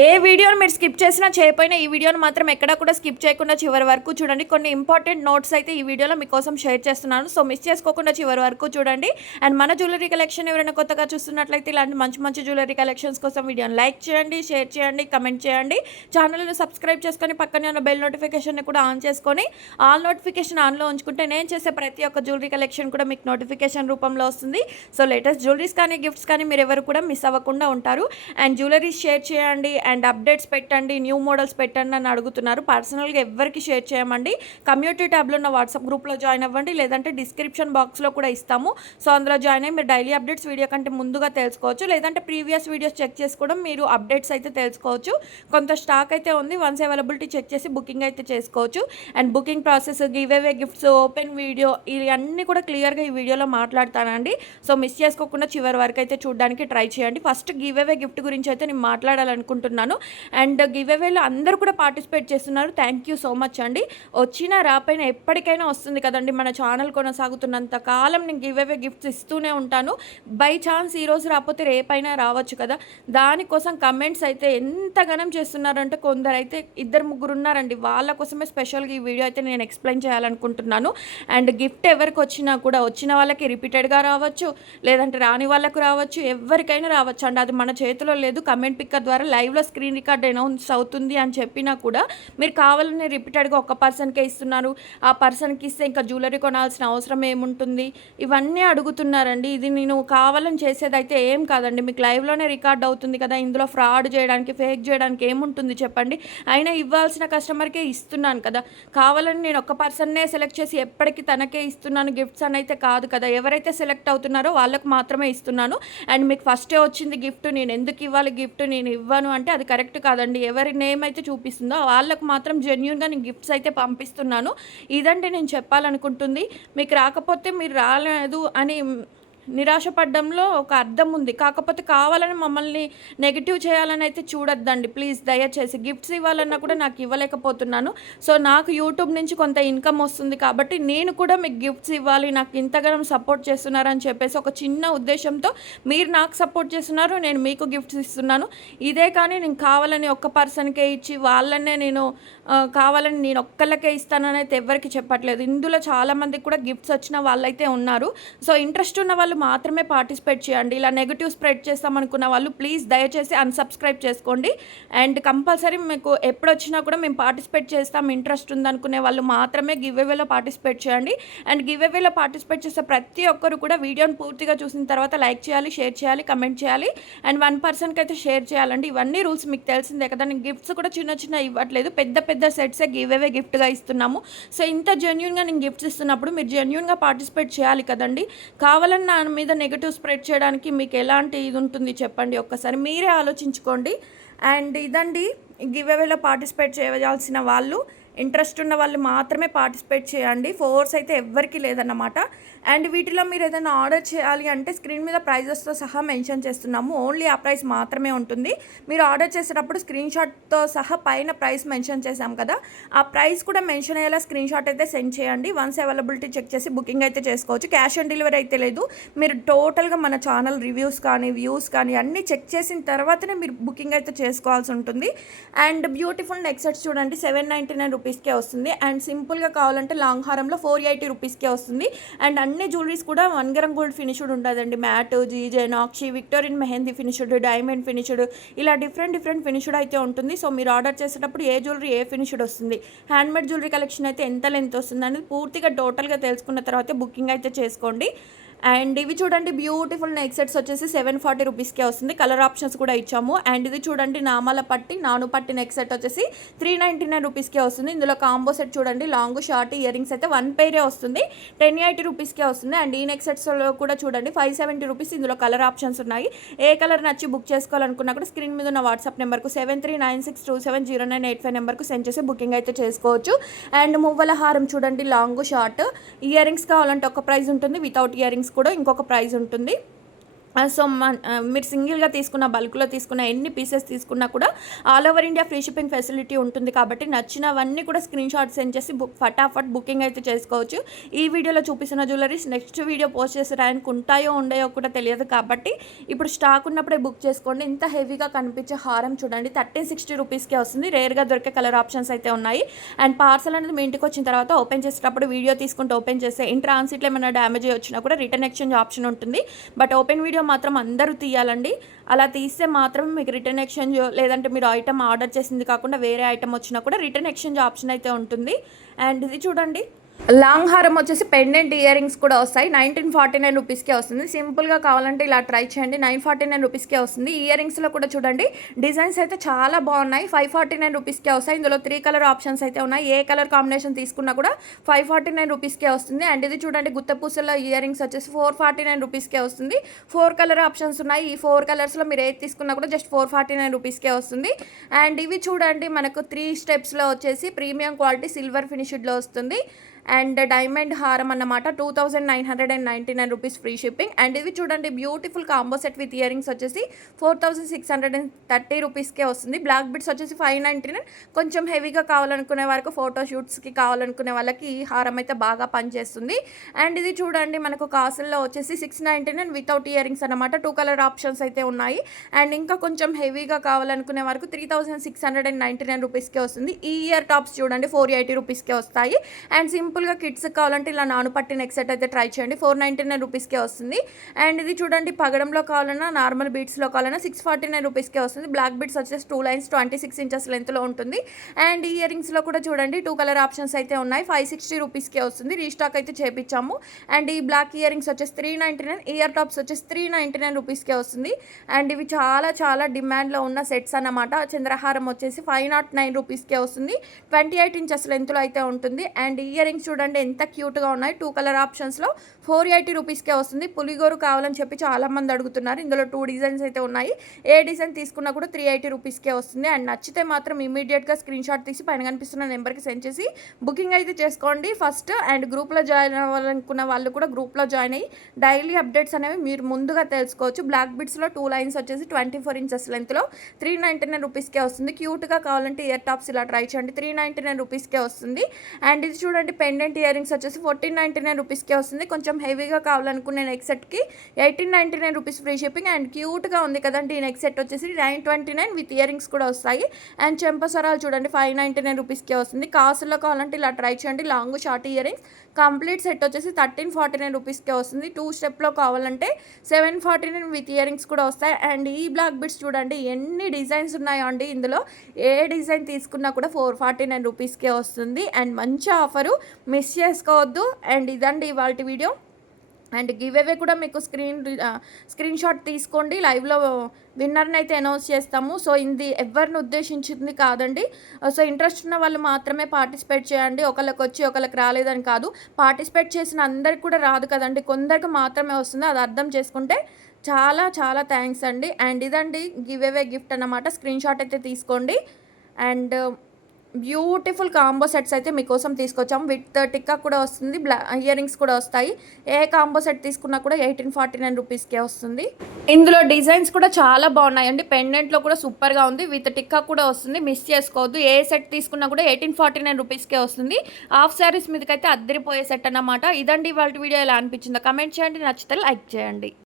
ఏ వీడియోని మీరు స్కిప్ చేసినా చేయకపోయినా ఈ వీడియోని మాత్రం ఎక్కడా కూడా స్కిప్ చేయకుండా చివరి వరకు చూడండి. కొన్ని ఇంపార్టెంట్ నోట్స్ అయితే ఈ వీడియోలో మీకోసం షేర్ చేస్తున్నాను. సో మిస్ చేసుకోకుండా చివరి వరకు చూడండి. అండ్ మన జ్యువెలరీ కలెక్షన్ ఎవరైనా కొత్తగా చూస్తున్నట్లయితే ఇలాంటి మంచి మంచి జ్యువెలరీ కలెక్షన్స్ కోసం వీడియోని లైక్ చేయండి, షేర్ చేయండి, కమెంట్ చేయండి. ఛానల్ని సబ్స్క్రైబ్ చేసుకొని పక్కనే ఉన్న బెల్ నోటిఫికేషన్ని కూడా ఆన్ చేసుకొని ఆల్ నోటిఫికేషన్ ఆన్లో ఉంచుకుంటే నేను చేసే ప్రతి ఒక్క జ్యువెలరీ కలెక్షన్ కూడా మీకు నోటిఫికేషన్ రూపంలో వస్తుంది. సో లేటెస్ట్ జ్యువెలరీస్ కానీ గిఫ్ట్స్ కానీ మీరు ఎవరు కూడా మిస్ అవ్వకుండా ఉంటారు. అండ్ జ్యువెలరీస్ షేర్ చేయండి అండ్ అప్డేట్స్ పెట్టండి, న్యూ మోడల్స్ పెట్టండి అని అడుగుతున్నారు. పర్సనల్గా ఎవరికి షేర్ చేయమండి. కమ్యూనిటీ ట్యాబ్లో ఉన్న వాట్సాప్ గ్రూప్లో జాయిన్ అవ్వండి, లేదంటే డిస్క్రిప్షన్ బాక్స్లో కూడా ఇస్తాము. సో అందులో జాయిన్ అయ్యి మీరు డైలీ అప్డేట్స్ వీడియో కంటే ముందుగా తెలుసుకోవచ్చు, లేదంటే ప్రీవియస్ వీడియోస్ చెక్ చేసుకోవడం మీరు అప్డేట్స్ అయితే తెలుసుకోవచ్చు. కొంత స్టాక్ అయితే ఉంది, వన్స్ అవైలబిలిటీ చెక్ చేసి బుకింగ్ అయితే చేసుకోవచ్చు. And booking process, give away gifts, open video ఇవన్నీ కూడా క్లియర్గా ఈ వీడియోలో మాట్లాడతానండి. సో మిస్ చేసుకోకుండా చివరి వరకు అయితే చూడడానికి ట్రై చేయండి. ఫస్ట్ గివ్ అవే గిఫ్ట్ గురించి అయితే నేను మాట్లాడాలనుకుంటున్నాను. అండ్ గివ్ అవేలో అందరూ కూడా పార్టిసిపేట్ చేస్తున్నారు. థ్యాంక్ యూ సో మచ్ అండి. వచ్చినా రాపోయినా ఎప్పటికైనా వస్తుంది కదండి, మన ఛానల్ కొనసాగుతున్నంత కాలం నేను గివ్ అవే గిఫ్ట్స్ ఇస్తూనే ఉంటాను. బై ఛాన్స్ ఈరోజు రాకపోతే రేపైనా రావచ్చు కదా, దానికోసం కమెంట్స్ అయితే ఎంతగానం చేస్తున్నారంటే కొందరైతే ఇద్దరు ముగ్గురు ఉన్నారండి. వాళ్ళ కోసమే స్పెషల్గా ఈ వీడియో అయితే నేను ఎక్స్ప్లెయిన్ చేయాలనుకుంటున్నాను. అండ్ గిఫ్ట్ ఎవరికి వచ్చినా కూడా వచ్చిన వాళ్ళకి రిపీటెడ్గా రావచ్చు, లేదంటే రాని వాళ్ళకు రావచ్చు, ఎవరికైనా రావచ్చు అండి. అది మన చేతిలో లేదు. కమెంట్ పిక్కర్ ద్వారా లైవ్లో స్క్రీన్ రికార్డ్ అనౌన్స్ అవుతుంది అని చెప్పినా కూడా మీరు కావాలని రిపీటెడ్గా ఒక పర్సన్కే ఇస్తున్నారు. ఆ పర్సన్కి ఇస్తే ఇంకా జ్యువెలరీ కొనాల్సిన అవసరం ఏముంటుంది, ఇవన్నీ అడుగుతున్నారండి. ఇది నేను కావాలని చేసేదైతే ఏం కాదండి, మీకు లైవ్లోనే రికార్డ్ అవుతుంది కదా. ఇందులో ఫ్రాడ్ చేయడానికి, ఫేక్ చేయడానికి ఏముంటుంది చెప్పండి. అయినా ఇవ్వాల్సిన కస్టమర్కే ఇస్తున్నాను కదా. కావాలని నేను ఒక పర్సన్నే సెలెక్ట్ చేసి ఎప్పటికీ తనకే ఇస్తున్నాను గిఫ్ట్స్ అని అయితే కాదు కదా. ఎవరైతే సెలెక్ట్ అవుతున్నారో వాళ్ళకు మాత్రమే ఇస్తున్నాను. అండ్ మీకు ఫస్టే వచ్చింది గిఫ్ట్, నేను ఎందుకు ఇవ్వాలి గిఫ్ట్, నేను ఇవ్వను అంటే అది కరెక్ట్ కాదండి. ఎవరి నేమ్ అయితే చూపిస్తుందో వాళ్ళకు మాత్రం జెన్యూన్గా నేను గిఫ్ట్స్ అయితే పంపిస్తున్నాను. ఇదంటే నేను చెప్పాలనుకుంటుంది. మీకు రాకపోతే మీరు రాలేదు అని నిరాశపడ్డంలో ఒక అర్థం ఉంది. కాకపోతే కావాలని మమ్మల్ని నెగిటివ్ చేయాలని అయితే చూడొద్దండి ప్లీజ్, దయచేసి. గిఫ్ట్స్ ఇవ్వాలన్నా కూడా నాకు ఇవ్వలేకపోతున్నాను. సో నాకు యూట్యూబ్ నుంచి కొంత ఇన్కమ్ వస్తుంది కాబట్టి నేను కూడా మీకు గిఫ్ట్స్ ఇవ్వాలి, నాకు ఇంతగానం సపోర్ట్ చేస్తున్నారని చెప్పేసి ఒక చిన్న ఉద్దేశంతో మీరు నాకు సపోర్ట్ చేస్తున్నారు, నేను మీకు గిఫ్ట్స్ ఇస్తున్నాను. ఇదే కానీ నేను కావాలని ఒక్క పర్సన్కే ఇచ్చి వాళ్ళనే నేను కావాలని నేను ఒక్కళ్ళకే ఇస్తానని అయితే ఎవరికి చెప్పట్లేదు. ఇందులో చాలామందికి కూడా గిఫ్ట్స్ వచ్చిన వాళ్ళైతే ఉన్నారు. సో ఇంట్రెస్ట్ ఉన్న వాళ్ళు మాత్రమే పార్టిసిపేట్ చేయండి. ఇలా నెగిటివ్ స్ప్రెడ్ చేస్తామనుకున్న వాళ్ళు ప్లీజ్ దయచేసి అన్సబ్స్క్రైబ్ చేసుకోండి. అండ్ కంపల్సరీ మీకు ఎప్పుడు వచ్చినా కూడా మేము పార్టిసిపేట్ చేస్తాం, ఇంట్రెస్ట్ ఉందనుకునే వాళ్ళు మాత్రమే గివ్ అవేలో పార్టిసిపేట్ చేయండి. అండ్ గివ్ అవేలో పార్టిసిపేట్ చేసే ప్రతి ఒక్కరు కూడా వీడియోని పూర్తిగా చూసిన తర్వాత లైక్ చేయాలి, షేర్ చేయాలి, కమెంట్ చేయాలి. అండ్ 1 పర్సన్కి అయితే షేర్ చేయాలండి. ఇవన్నీ రూల్స్ మీకు తెలిసిందే కదా. నేను గిఫ్ట్స్ కూడా చిన్న చిన్న ఇవ్వట్లేదు, పెద్ద పెద్ద సెట్సే గివ్ అవే గిఫ్ట్గా ఇస్తున్నాము. సో ఇంత జెన్యూన్గా నేను గిఫ్ట్స్ ఇస్తున్నప్పుడు మీరు జెన్యూన్గా పార్టిసిపేట్ చేయాలి కదండి. కావాలని నా మీద నెగటివ్ స్ప్రెడ్ చేయడానికి మీకు ఎలాంటి ఇది ఉంటుంది చెప్పండి, ఒక్కసారి మీరే ఆలోచించుకోండి. అండ్ ఇదండి, గివ్ అవేలో పార్టిసిపేట్ చేయాల్సిన వాళ్ళు, ఇంట్రెస్ట్ ఉన్న వాళ్ళు మాత్రమే పార్టిసిపేట్ చేయండి. ఫోర్స్ అయితే ఎవ్వరికీ లేదన్నమాట. అండ్ వీటిలో మీరు ఏదైనా ఆర్డర్ చేయాలి అంటే స్క్రీన్ మీద ప్రైజెస్తో సహా మెన్షన్ చేస్తున్నాము. ఓన్లీ ఆ ప్రైస్ మాత్రమే ఉంటుంది. మీరు ఆర్డర్ చేసేటప్పుడు స్క్రీన్ షాట్తో సహా పైన ప్రైస్ మెన్షన్ చేసాం కదా, ఆ ప్రైస్ కూడా మెన్షన్ అయ్యేలా స్క్రీన్ షాట్ అయితే సెండ్ చేయండి. వన్స్ అవైలబిలిటీ చెక్ చేసి బుకింగ్ అయితే చేసుకోవచ్చు. క్యాష్ ఆన్ డెలివరీ అయితే లేదు. మీరు టోటల్గా మన ఛానల్ రివ్యూస్ కానీ వ్యూస్ కానీ అన్నీ చెక్ చేసిన తర్వాతనే మీరు బుకింగ్ అయితే చేసుకోవాల్సి ఉంటుంది. అండ్ బ్యూటిఫుల్ నెక్ సెట్స్ చూడండి, 799 రూపీస్కే వస్తుంది. అండ్ సింపుల్గా కావాలంటే లాంగ్ హారంలో 480 రూపీస్కే వస్తుంది. అండ్ అన్ని జ్యువెలరీస్ కూడా 1 గ్రామ్ గోల్డ్ ఫినిష్డ్ ఉంటుందండి. మ్యాట్, జీజే, నాక్షి, Victorian mehndi finished, diamond finished, ఇలా డిఫరెంట్ ఫినిష్డ్ అయితే ఉంటుంది. సో మీరు ఆర్డర్ చేసేటప్పుడు ఏ జ్యువెలరీ ఏ ఫినిష్డ్ వస్తుంది, హ్యాండ్మేడ్ జ్యువెలరీ కలెక్షన్ అయితే ఎంత లెంత్ వస్తుంది అనేది పూర్తిగా టోటల్గా తెలుసుకున్న తర్వాత బుకింగ్ అయితే చేసుకోండి. అండ్ ఇవి చూడండి, బ్యూటిఫుల్ నెక్ సెట్స్ వచ్చేసి 740 రూపీస్కే వస్తుంది. కలర్ ఆప్షన్స్ కూడా ఇచ్చాము. అండ్ ఇది చూడండి, నామాల పట్టి, నాను పట్టి నెక్ సెట్ వచ్చేసి 399 రూపీస్కే వస్తుంది. ఇందులో కాంబో సెట్ చూడండి, లాంగ్ షార్ట్ ఇయర్ రింగ్స్ అయితే 1 పేరే వస్తుంది, 1080 రూపీస్కే వస్తుంది. అండ్ ఈ నెక్ సెట్స్లో కూడా చూడండి 570 రూపీస్. ఇందులో కలర్ ఆప్షన్స్ ఉన్నాయి. ఏ కలర్ నచ్చి బుక్ చేసుకోవాలనుకున్నా కూడా స్క్రీన్ మీద ఉన్న వాట్సాప్ నెంబర్కు 7396270985 నెంబర్కు సెండ్ చేసి బుకింగ్ అయితే చేసుకోవచ్చు. అండ్ మువ్వల హారం చూడండి, లాంగ్ షార్ట్ ఇయర్ రింగ్స్ కావాలంటే ఒక ప్రైస్ ఉంటుంది, వితౌట్ ఇయర్ రింగ్స్ కూడా ఇంకొక ప్రైస్ ఉంటుంది. సో మీరు సింగిల్గా తీసుకున్న బల్క్లో తీసుకున్న ఎన్ని పీసెస్ తీసుకున్నా కూడా all over India free shipping facility ఉంటుంది. కాబట్టి నచ్చినవన్నీ కూడా స్క్రీన్ షాట్ సెండ్ చేసి ఫటాఫట్ బుకింగ్ అయితే చేసుకోవచ్చు. ఈ వీడియోలో చూపిస్తున్న జ్యువెలరీస్ నెక్స్ట్ వీడియో పోస్ట్ చేసే టైంకి ఉంటాయో ఉండయో కూడా తెలియదు. కాబట్టి ఇప్పుడు స్టాక్ ఉన్నప్పుడే బుక్ చేసుకోండి. ఇంత హెవీగా కనిపించే హారం చూడండి 1360 రూపీస్కే వస్తుంది. రేర్గా దొరికే కలర్ ఆప్షన్స్ అయితే ఉన్నాయి. అండ్ పార్సల్ అనేది మీ ఇంటికి వచ్చిన తర్వాత ఓపెన్ చేసేటప్పుడు వీడియో తీసుకుంటూ ఓపెన్ చేస్తే ఇన్ ట్రాన్సిట్లో ఏమైనా డ్యామేజ్ వచ్చినా కూడా రిటర్న్ ఎక్స్చేంజ్ ఆప్షన్ ఉంటుంది. బట్ ఓపెన్ వీడియో మాత్రం అందరూ తీయాలండి. అలా తీస్తే మాత్రం మీకు రిటర్న్ ఎక్స్చేంజ్, లేదంటే మీరు ఐటమ్ ఆర్డర్ చేసింది కాకుండా వేరే ఐటమ్ వచ్చినా కూడా రిటర్న్ ఎక్స్చేంజ్ ఆప్షన్ అయితే ఉంటుంది. అండ్ ఇది చూడండి లాంగ్ హారం వచ్చేసి పెండెంట్ ఇయర్ రింగ్స్ కూడా వస్తాయి. 1949 రూపీస్కే వస్తుంది. సింపుల్గా కావాలంటే ఇలా ట్రై చేయండి. 949 రూపీస్కే వస్తుంది. ఇయర్ రింగ్స్లో కూడా చూడండి డిజైన్స్ అయితే చాలా బాగున్నాయి. 549 రూపీస్కే వస్తాయి. ఇందులో 3 కలర్ ఆప్షన్స్ అయితే ఉన్నాయి. ఏ కలర్ కాంబినేషన్ తీసుకున్నా కూడా 549 రూపీస్కే వస్తుంది. అండ్ ఇది చూడండి గుత్తపూసల ఇయర్ రింగ్స్ వచ్చేసి 449 రూపీస్కే వస్తుంది. 4 కలర్ ఆప్షన్స్ ఉన్నాయి. ఈ 4 కలర్స్లో మీరు ఏది తీసుకున్నా కూడా జస్ట్ 449 రూపీస్కే వస్తుంది. అండ్ ఇవి చూడండి మనకు 3 స్టెప్స్లో వచ్చేసి ప్రీమియం క్వాలిటీ సిల్వర్ ఫినిష్డ్లో వస్తుంది. అండ్ డైమండ్ హారం అన్నమాట 2999 రూపీస్ ఫ్రీ షిప్పింగ్. అండ్ ఇవి చూడండి beautiful combo set with ear rings వచ్చేసి 4630 రూపీస్కే వస్తుంది. బ్లాక్ బిట్స్ వచ్చేసి 599. కొంచెం హెవీగా కావాలనుకునే వరకు ఫోటోషూట్స్కి కావాలనుకునే వాళ్ళకి ఈ హారం అయితే బాగా పనిచేస్తుంది. అండ్ ఇది చూడండి మనకు కాసుల్లో వచ్చేసి 699 వితౌట్ ఇయర్ రింగ్స్ అనమాట. 2 కలర్ ఆప్షన్స్ అయితే ఉన్నాయి. అండ్ ఇంకా కొంచెం హెవీగా కావాలనుకునే వరకు 3699 రూపీస్కే వస్తుంది. ఈ ఇయర్ టాప్స్ చూడండి 480 రూపీస్కే వస్తాయి. అండ్ సింపుల్గా కిడ్స్కి కావాలంటే ఇలా నాను పట్టి నెక్ సెట్ అయితే ట్రై చేయండి. 499 రూపీస్కే వస్తుంది. అండ్ ఇది చూడండి పగడంలో కావాలన్నా నార్మల్ బీట్స్లో కావాలన్నా 649 రూపీస్కే వస్తుంది. బ్లాక్ బీట్స్ వచ్చేసి 2 లైన్స్ 26 ఇంచెస్ లెంత్లో ఉంటుంది. అండ్ ఇయర్ రింగ్స్లో కూడా చూడండి 2 కలర్ ఆప్షన్స్ అయితే ఉన్నాయి. 560 రూపీస్కే వస్తుంది. రీస్టాక్ అయితే చేపించాము. అండ్ ఈ బ్లాక్ ఇయర్ రింగ్స్ వచ్చేసి 399. ఇయర్ టాప్స్ వచ్చేసి 399 రూపీస్కే వస్తుంది. అండ్ ఇవి చాలా చాలా డిమాండ్లో ఉన్న సెట్స్ అన్నమాట. చంద్రహారం వచ్చేసి 509 రూపీస్కే వస్తుంది. 28 ఇంచెస్ లెంత్లో అయితే ఉంటుంది. అండ్ ఇయర్ రింగ్స్ చూడండి ఎంత క్యూట్గా ఉన్నాయి. 2 కలర్ ఆప్షన్స్లో 480 రూపీస్కే వస్తుంది. పులిగోరు కావాలని చెప్పి చాలామంది అడుగుతున్నారు. ఇందులో 2 డిజైన్స్ అయితే ఉన్నాయి. ఏ డిజైన్ తీసుకున్నా కూడా 380 రూపీస్కే వస్తుంది. అండ్ నచ్చితే మాత్రం ఇమీడియట్గా స్క్రీన్ షాట్ తీసి పైన కనిపిస్తున్న నెంబర్కి సెండ్ చేసి బుకింగ్ అయితే చేసుకోండి ఫస్ట్. అండ్ గ్రూప్లో జాయిన్ అవ్వాలనుకున్న వాళ్ళు కూడా గ్రూప్లో జాయిన్ అయ్యి డైలీ అప్డేట్స్ అనేవి మీరు ముందుగా తెలుసుకోవచ్చు. బ్లాక్ బిట్స్లో 2 లైన్స్ వచ్చేసి 24 ఇంచెస్ లెంత్లో 399 రూపీస్కే వస్తుంది. క్యూట్గా కావాలంటే ఇయర్ టాప్స్ ఇలా ట్రై చేయండి. 399 రూపీస్కే వస్తుంది. అండ్ ఇది చూడండి పెండెంట్ ఇయర్ రింగ్స్ వచ్చేసి 1499 రూపీస్కే వస్తుంది. కొంచెం హెవీగా కావాలనుకునే నెక్ సెట్కి 1899 రూపీస్ ఫ్రీ షిప్పింగ్. అండ్ క్యూట్గా ఉంది కదండి ఈ నెక్ సెట్ వచ్చేసి 929 విత్ ఇయర్ రింగ్స్ కూడా వస్తాయి. అండ్ చెంపసరాలు చూడండి 599 రూపీస్కే వస్తుంది. కాసుల్లో కావాలంటే ఇలా ట్రై చేయండి. Long short ear rings complete set వచ్చేసి 1349 రూపీస్కే వస్తుంది. 2 స్టెప్లో కావాలంటే 749 విత్ ఇయర్ రింగ్స్ కూడా వస్తాయి. అండ్ ఈ బ్లాక్ బిట్స్ చూడండి ఎన్ని డిజైన్స్ ఉన్నాయో అండి. ఇందులో ఏ డిజైన్ తీసుకున్నా కూడా 449 రూపీస్కే వస్తుంది. అండ్ మంచి ఆఫరు, మిస్ చేసుకోవద్దు. అండ్ ఇదండి ఇవాళ వీడియో. అండ్ గివ్ అవే కూడా మీకు స్క్రీన్ షాట్ తీసుకోండి. లైవ్లో విన్నర్ని అయితే అనౌన్స్ చేస్తాము. సో ఇది ఎవరిని ఉద్దేశించింది కాదండి. సో ఇంట్రెస్ట్ ఉన్న వాళ్ళు మాత్రమే పార్టిసిపేట్ చేయండి. ఒకళ్ళకి వచ్చి ఒకళ్ళకి రాలేదని కాదు. పార్టిసిపేట్ చేసిన అందరికి కూడా రాదు కదండి, కొందరికి మాత్రమే వస్తుంది. అది అర్థం చేసుకుంటే చాలా చాలా థ్యాంక్స్ అండి. అండ్ ఇదండి గివ్ అవే గిఫ్ట్ అన్నమాట. స్క్రీన్ షాట్ అయితే తీసుకోండి. అండ్ బ్యూటిఫుల్ కాంబో సెట్స్ అయితే మీకోసం తీసుకొచ్చాము. విత్ టిక్కా కూడా వస్తుంది. ఇయర్ రింగ్స్ కూడా వస్తాయి. ఏ కాంబో సెట్ తీసుకున్నా కూడా 1849 రూపీస్కే వస్తుంది. ఇందులో డిజైన్స్ కూడా చాలా బాగున్నాయండి. పెండెంట్లో కూడా సూపర్గా ఉంది. విత్ టిక్కా కూడా వస్తుంది. మిస్ చేసుకోవద్దు. ఏ సెట్ తీసుకున్నా కూడా 1849 రూపీస్కే వస్తుంది. హాఫ్ శారీస్ మీదకైతే అద్దరిపోయే సెట్ అన్నమాట. ఇదండి వాళ్ళ వీడియో ఎలా అనిపించిందో కమెంట్ చేయండి. నచ్చితే లైక్ చేయండి.